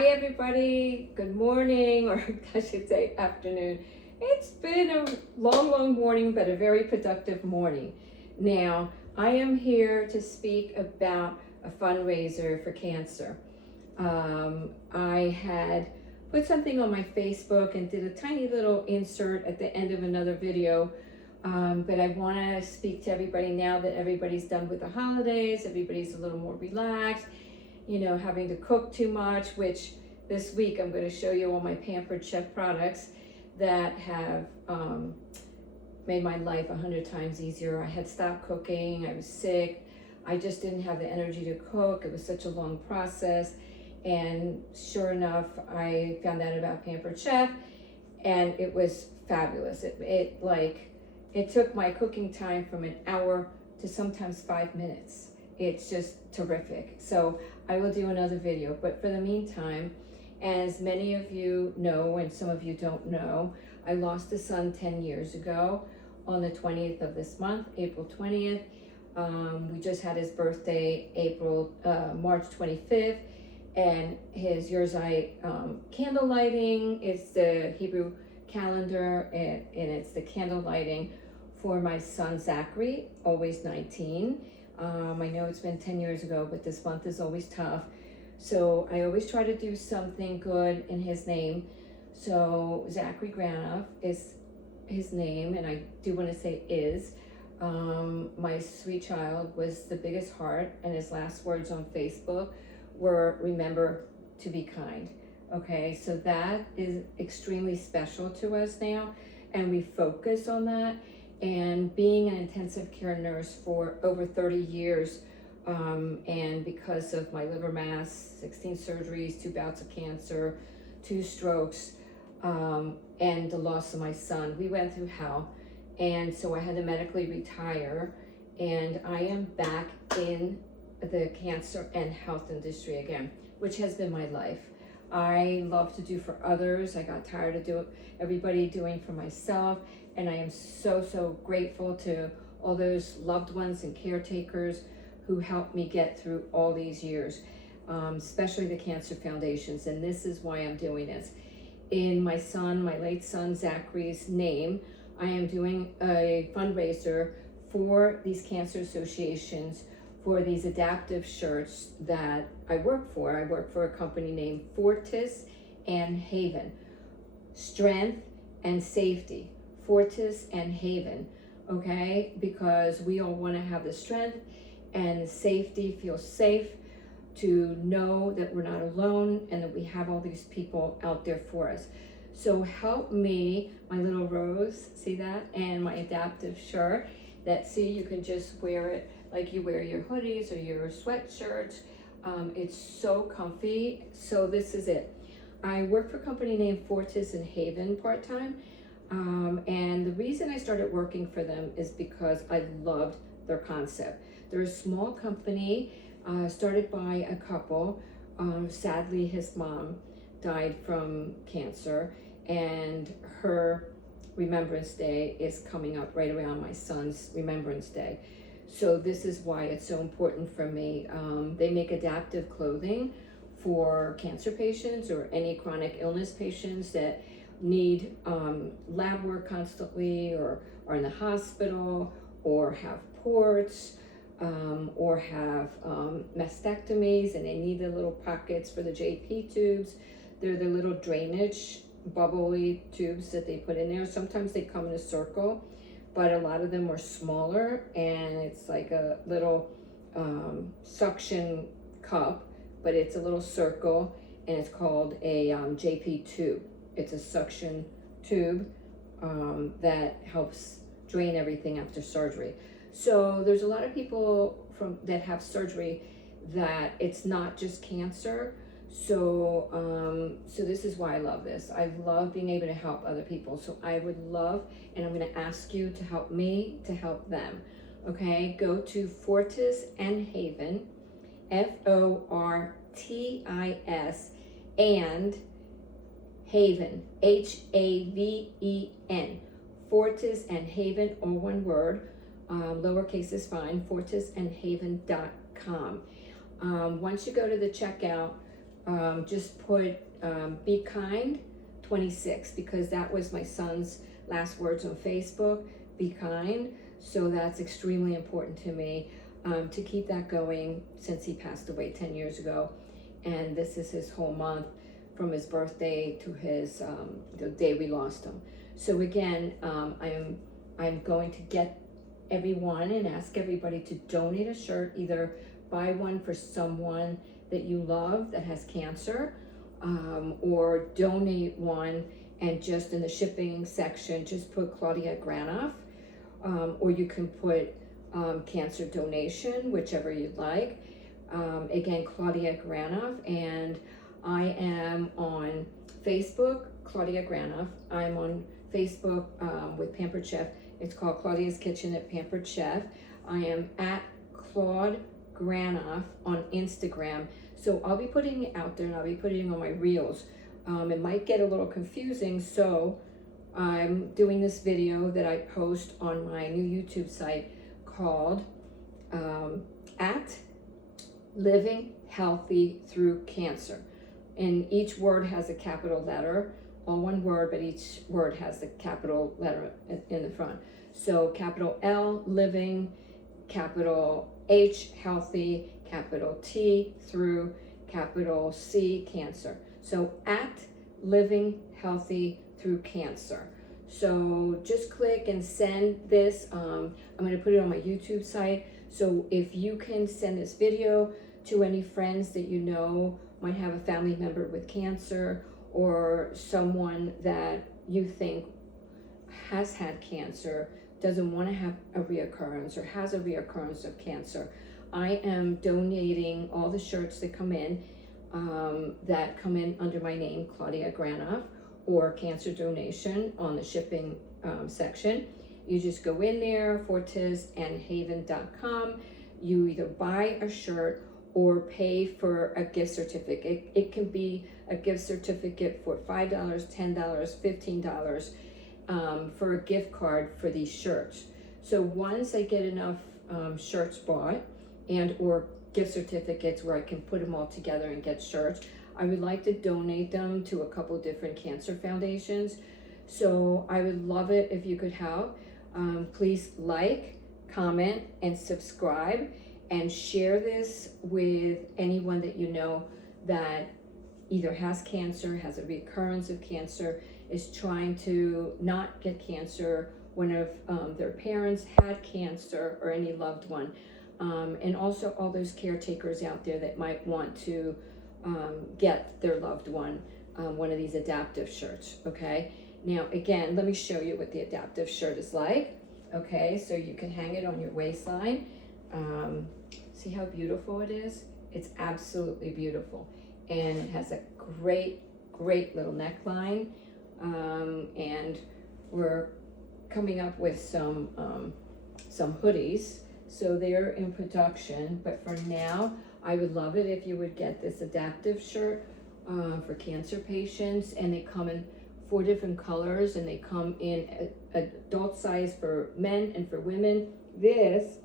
Hi everybody, good morning, or I should say afternoon. It's been a long morning, but a very productive morning. Now, I am here to speak about a fundraiser for cancer. I had put something on my Facebook and did a tiny little insert at the end of another video, but I want to speak to everybody now that everybody's done with the holidays, everybody's a little more relaxed, having to cook too much, which this week I'm going to show you all my Pampered Chef products that have made my life 100 times easier. I had stopped cooking, I was sick, I just didn't have the energy to cook. It was such a long process, and sure enough, I found out about Pampered Chef, and it was fabulous. It took my cooking time from an hour to sometimes 5 minutes. It's just terrific. So I will do another video, but for the meantime, as many of you know, and some of you don't know, I lost a son 10 years ago on the 20th of this month, April 20th. We just had his birthday, March 25th, and his Yurzai candle lighting. It's the Hebrew calendar, and it's the candle lighting for my son Zachary, always 19. I know it's been 10 years ago, but this month is always tough. So I always try to do something good in his name. So Zachary Granoff is his name, and I do want to say is. My sweet child was the biggest heart, and his last words on Facebook were, "Remember to be kind." Okay, so that is extremely special to us now, and we focus on that. And being an intensive care nurse for over 30 years, and because of my liver mass, 16 surgeries, 2 bouts of cancer, 2 strokes, and the loss of my son, we went through hell. And so I had to medically retire, and I am back in the cancer and health industry again, which has been my life. I love to do for others. I got tired of everybody doing for myself, and I am so grateful to all those loved ones and caretakers who helped me get through all these years, especially the cancer foundations. And this is why I'm doing this. In my late son Zachary's name, I am doing a fundraiser for these cancer associations for these adaptive shirts that I work for. I work for a company named Fortis and Haven. Strength and safety. Fortis and Haven, okay? Because we all want to have the strength and the safety, feel safe to know that we're not alone and that we have all these people out there for us. So help me, my little rose, see that? And my adaptive shirt that, see, you can just wear it like you wear your hoodies or your sweatshirts. It's so comfy. So this is it. I work for a company named Fortis and Haven part-time. And the reason I started working for them is because I loved their concept. They're a small company, started by a couple. Sadly, his mom died from cancer, and her Remembrance Day is coming up right around my son's Remembrance Day. So this is why it's so important for me. They make adaptive clothing for cancer patients or any chronic illness patients that need lab work constantly, or are in the hospital, or have ports, or have mastectomies, and they need the little pockets for the JP tubes. They're the little drainage bubbly tubes that they put in there. Sometimes they come in a circle, but a lot of them are smaller, and it's like a little suction cup, but it's a little circle, and it's called a JP tube. It's a suction tube that helps drain everything after surgery. So there's a lot of people that have surgery that it's not just cancer. So this is why I love this. I love being able to help other people. So I would love, and I'm going to ask you to help me to help them. Okay, go to Fortis and Haven, Fortis and Haven, Haven, Fortis and Haven, all one word, lowercase is fine, fortisandhaven.com. Once you go to the checkout, just put be kind 26, because that was my son's last words on Facebook, be kind. So that's extremely important to me, to keep that going since he passed away 10 years ago. And this is his whole month, from his birthday to his the day we lost him. So again, I'm going to get everyone and ask everybody to donate a shirt, either buy one for someone that you love that has cancer, or donate one and just in the shipping section, just put Claudia Granoff, or you can put cancer donation, whichever you'd like. Again, Claudia Granoff, and I am on Facebook, Claudia Granoff. I'm on Facebook with Pampered Chef. It's called Claudia's Kitchen at Pampered Chef. I am at Claude Granoff on Instagram. So I'll be putting it out there, and I'll be putting it on my reels. It might get a little confusing, so I'm doing this video that I post on my new YouTube site called At Living Healthy Through Cancer. And each word has a capital letter, all one word, but each word has the capital letter in the front. So capital L, living, capital H, healthy, capital T, through, capital C, cancer. So At Living Healthy Through Cancer. So just click and send this. I'm going to put it on my YouTube site. So if you can send this video to any friends that you know might have a family member with cancer, or someone that you think has had cancer, doesn't want to have a reoccurrence or has a reoccurrence of cancer, I am donating all the shirts that come in under my name, Claudia Granoff, or cancer donation on the shipping section. You just go in there, fortisandhaven.com. You either buy a shirt or pay for a gift certificate. It can be a gift certificate for $5, $10, $15 for a gift card for these shirts. So once I get enough shirts bought and or gift certificates where I can put them all together and get shirts, I would like to donate them to a couple different cancer foundations. So I would love it if you could help. Please like, comment, and subscribe, and share this with anyone that you know that either has cancer, has a recurrence of cancer, is trying to not get cancer, one of their parents had cancer, or any loved one. And also all those caretakers out there that might want to get their loved one one of these adaptive shirts, okay? Now, again, let me show you what the adaptive shirt is like, okay? So you can hang it on your waistline. See how beautiful it is? It's absolutely beautiful. And it has a great, great little neckline. And we're coming up with some hoodies. So they're in production, but for now, I would love it if you would get this adaptive shirt for cancer patients, and they come in 4 different colors, and they come in adult size for men and for women. This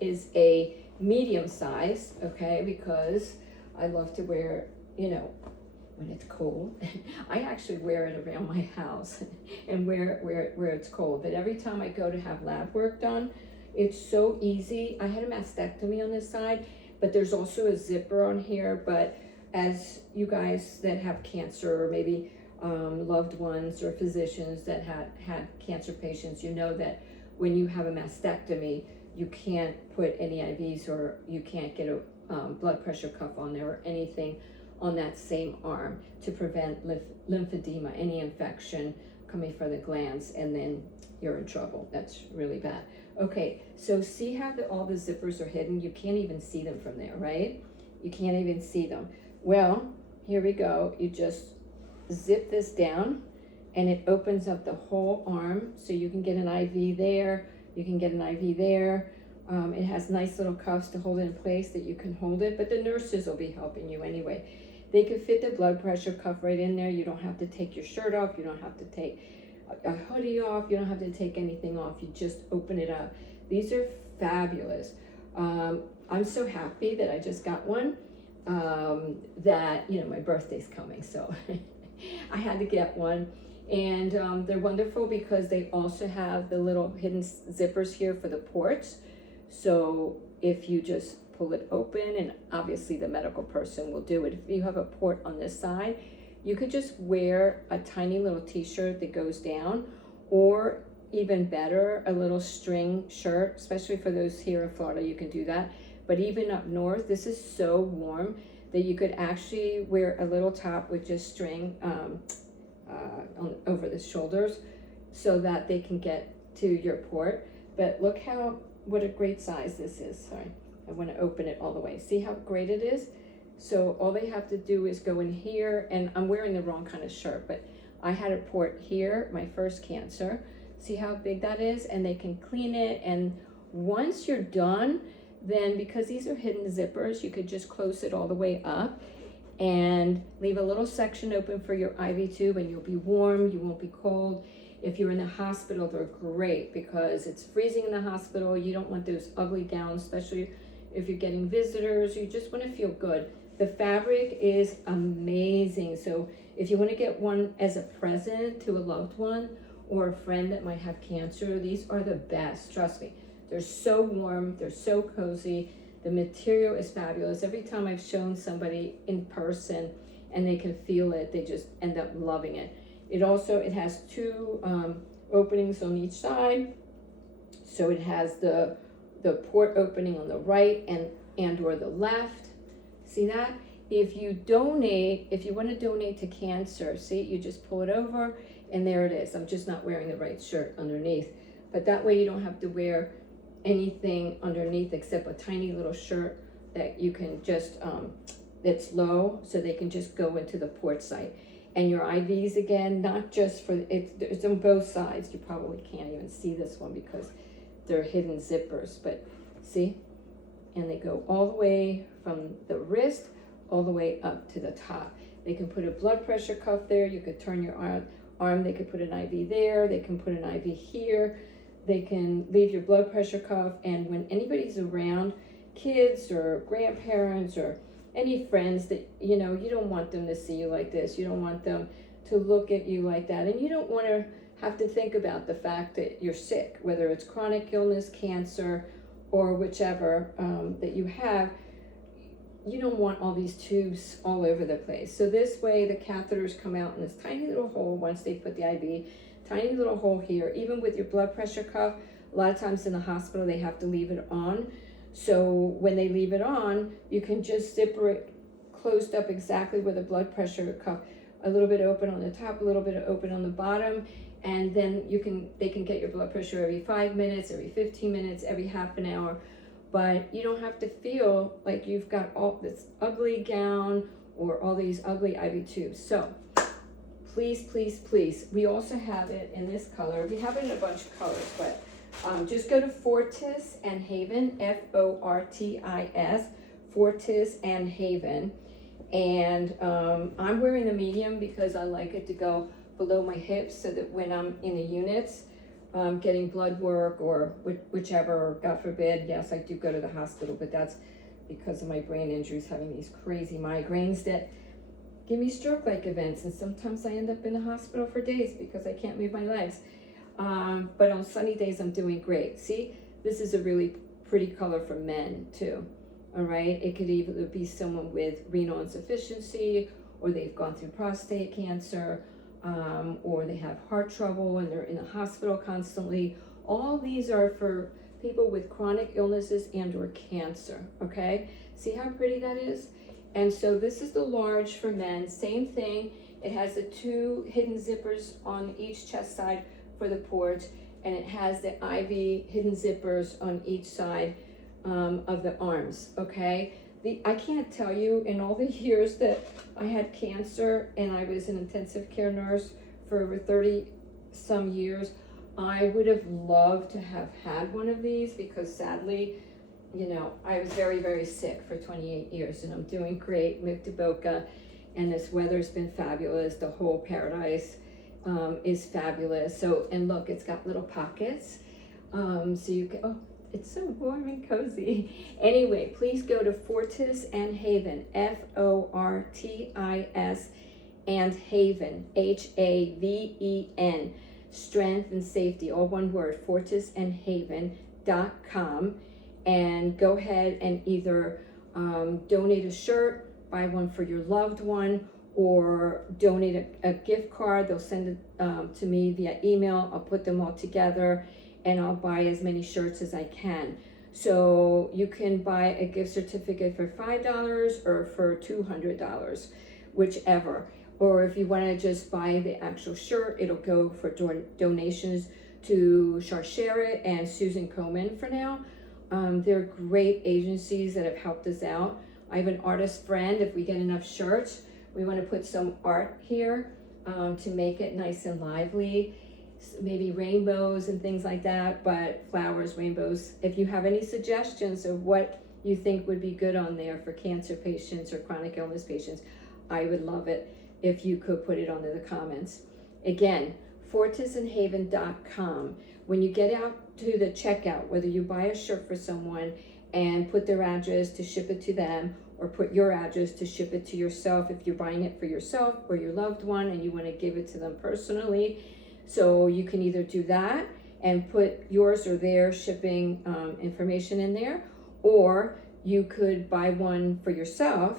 is a medium size, okay, because I love to wear, when it's cold. I actually wear it around my house and where it's cold, but every time I go to have lab work done, it's so easy. I had a mastectomy on this side, but there's also a zipper on here. But as you guys that have cancer, or maybe loved ones or physicians that had cancer patients, you know that when you have a mastectomy, you can't put any IVs, or you can't get a blood pressure cuff on there or anything on that same arm to prevent lymphedema, any infection coming from the glands, and then you're in trouble. That's really bad. Okay, so see how all the zippers are hidden? You can't even see them from there, right? You can't even see them. Well, here we go. You just zip this down, and it opens up the whole arm, so you can get an IV there, you can get an IV there. It has nice little cuffs to hold it in place that you can hold it, but the nurses will be helping you anyway. They could fit the blood pressure cuff right in there. You don't have to take your shirt off. You don't have to take a hoodie off. You don't have to take anything off. You just open it up. These are fabulous. I'm so happy that I just got one. that, my birthday's coming, so I had to get one. And they're wonderful because they also have the little hidden zippers here for the ports. So if you just pull it open, and obviously the medical person will do it, if you have a port on this side, you could just wear a tiny little t-shirt that goes down, or even better, a little string shirt, especially for those here in Florida, you can do that. But even up north, this is so warm that you could actually wear a little top with just string over the shoulders so that they can get to your port. But look what a great size this is. Sorry, I want to open it all the way. See how great it is? So all they have to do is go in here, and I'm wearing the wrong kind of shirt, but I had a port here, my first cancer. See how big that is? And they can clean it, and once you're done, then because these are hidden zippers, you could just close it all the way up and leave a little section open for your IV tube, and you'll be warm, you won't be cold. If you're in the hospital, they're great because it's freezing in the hospital. You don't want those ugly gowns, especially if you're getting visitors. You just want to feel good. The fabric is amazing. So if you want to get one as a present to a loved one or a friend that might have cancer, these are the best, trust me. They're so warm, they're so cozy. The material is fabulous. Every time I've shown somebody in person and they can feel it, they just end up loving it. It has two openings on each side. So it has the port opening on the right and or the left. See that? If you want to donate to cancer, see, you just pull it over and there it is. I'm just not wearing the right shirt underneath. But that way you don't have to wear anything underneath except a tiny little shirt that you can just, that's low, so they can just go into the port site. And your IVs, again, not just for, it's on both sides. You probably can't even see this one because they're hidden zippers, but see? And they go all the way from the wrist all the way up to the top. They can put a blood pressure cuff there. You could turn your arm. They could put an IV there. They can put an IV here. They can leave your blood pressure cuff. And when anybody's around, kids or grandparents or any friends that, you don't want them to see you like this. You don't want them to look at you like that. And you don't want to have to think about the fact that you're sick, whether it's chronic illness, cancer, or whichever that you have. You don't want all these tubes all over the place. So this way the catheters come out in this tiny little hole once they put the IV, tiny little hole here. Even with your blood pressure cuff, a lot of times in the hospital they have to leave it on. So when they leave it on, you can just zipper it closed up exactly where the blood pressure cuff, a little bit open on the top, a little bit open on the bottom, and then they can get your blood pressure every 5 minutes, every 15 minutes, every half an hour. But you don't have to feel like you've got all this ugly gown or all these ugly IV tubes. So please, please, please, we also have it in this color. We have it in a bunch of colors, but just go to Fortis and Haven, Fortis, Fortis and Haven. And I'm wearing the medium because I like it to go below my hips so that when I'm in the units, getting blood work or whichever, God forbid, yes, I do go to the hospital, but that's because of my brain injuries, having these crazy migraines that give me stroke-like events. And sometimes I end up in the hospital for days because I can't move my legs. But on sunny days, I'm doing great. See, this is a really pretty color for men too. All right, it could either be someone with renal insufficiency, or they've gone through prostate cancer, or they have heart trouble and they're in the hospital constantly. All these are for people with chronic illnesses and or cancer, okay? See how pretty that is? And so this is the large for men, same thing. It has the two hidden zippers on each chest side for the port, and it has the IV hidden zippers on each side of the arms, okay? I can't tell you, in all the years that I had cancer and I was an intensive care nurse for over 30 some years, I would have loved to have had one of these because sadly, I was very, very sick for 28 years and I'm doing great, moved to Boca, and this weather's been fabulous. The whole paradise is fabulous. So, and look, it's got little pockets. So you can, It's so warm and cozy. Anyway, please go to Fortis and Haven, Fortis and Haven, Haven, strength and safety, all one word, fortisandhaven.com, and go ahead and either donate a shirt, buy one for your loved one, or donate a gift card. They'll send it to me via email. I'll put them all together and I'll buy as many shirts as I can. So you can buy a gift certificate for $5 or for $200, whichever. Or if you want to just buy the actual shirt, it'll go for donations to Sharsheret and Susan Komen for now. They're great agencies that have helped us out. I have an artist friend. If we get enough shirts, we want to put some art here to make it nice and lively. Maybe rainbows and things like that, but flowers, rainbows. If you have any suggestions of what you think would be good on there for cancer patients or chronic illness patients, I would love it if you could put it under the comments. Again, fortisandhaven.com. When you get out to the checkout, whether you buy a shirt for someone and put their address to ship it to them, or put your address to ship it to yourself if you're buying it for yourself or your loved one and you want to give it to them personally. So you can either do that and put yours or their shipping information in there, or you could buy one for yourself,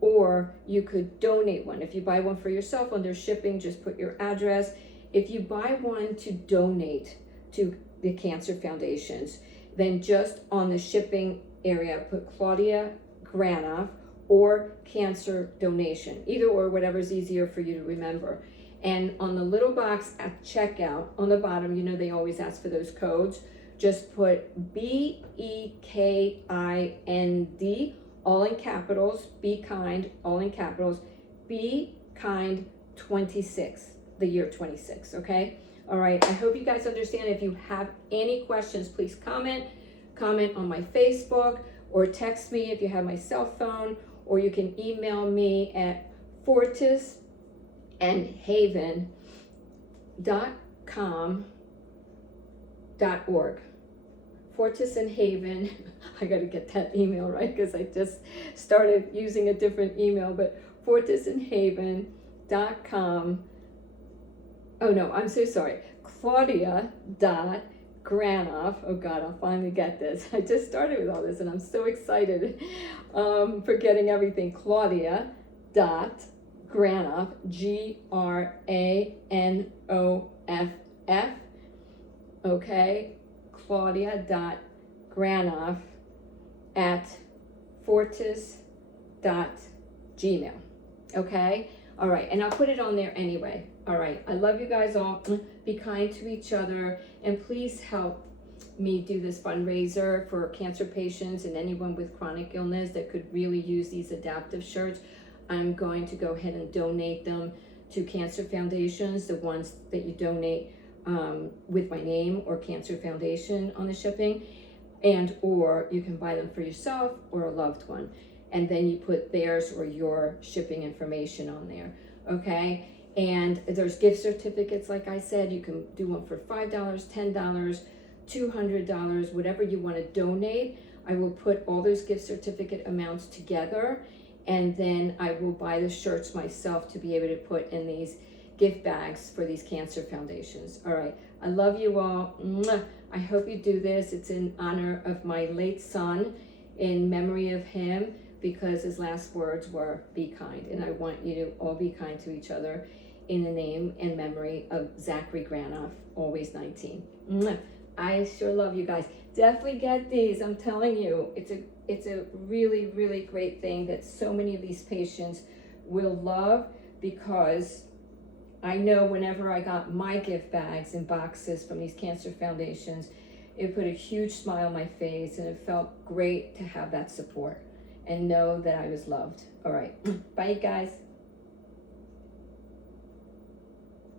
or you could donate one. If you buy one for yourself under shipping, just put your address. If you buy one to donate to the cancer foundations, then just on the shipping area, put Claudia Granoff or cancer donation, either or, whatever's easier for you to remember. And on the little box at checkout, on the bottom, you know they always ask for those codes. Just put BEKIND, all in capitals, be kind, all in capitals, be kind 26, the year 26, okay? All right, I hope you guys understand. If you have any questions, please comment on my Facebook, or text me if you have my cell phone, or you can email me at fortisandhaven.com.org. Fortis and Haven, I gotta get that email right because I just started using a different email, but fortisandhaven.com. Oh no, I'm so sorry. Claudia.Granoff. Oh God, I'll finally get this. I just started with all this and I'm so excited for getting everything. Claudia.Granoff, Granoff. Okay, Claudia.Granoff at fortis.gmail. Okay, all right, and I'll put it on there anyway. All right, I love you guys all. Be kind to each other, and please help me do this fundraiser for cancer patients and anyone with chronic illness that could really use these adaptive shirts. I'm going to go ahead and donate them to cancer foundations, the ones that you donate with my name or Cancer Foundation on the shipping, and or you can buy them for yourself or a loved one, and then you put theirs or your shipping information on there. Okay, and there's gift certificates, like I said. You can do one for $5, $10, $200, whatever you want to donate. I will put all those gift certificate amounts together, and then I will buy the shirts myself to be able to put in these gift bags for these cancer foundations. All right, I love you all. Mwah. I hope you do this. It's in honor of my late son, in memory of him, because his last words were be kind, and I want you to all be kind to each other in the name and memory of Zachary Granoff, always 19. Mwah. I sure love you guys. Definitely get these. I'm telling you, it's a really, really great thing that so many of these patients will love, because I know whenever I got my gift bags and boxes from these cancer foundations, it put a huge smile on my face, and it felt great to have that support and know that I was loved. All right, bye you guys.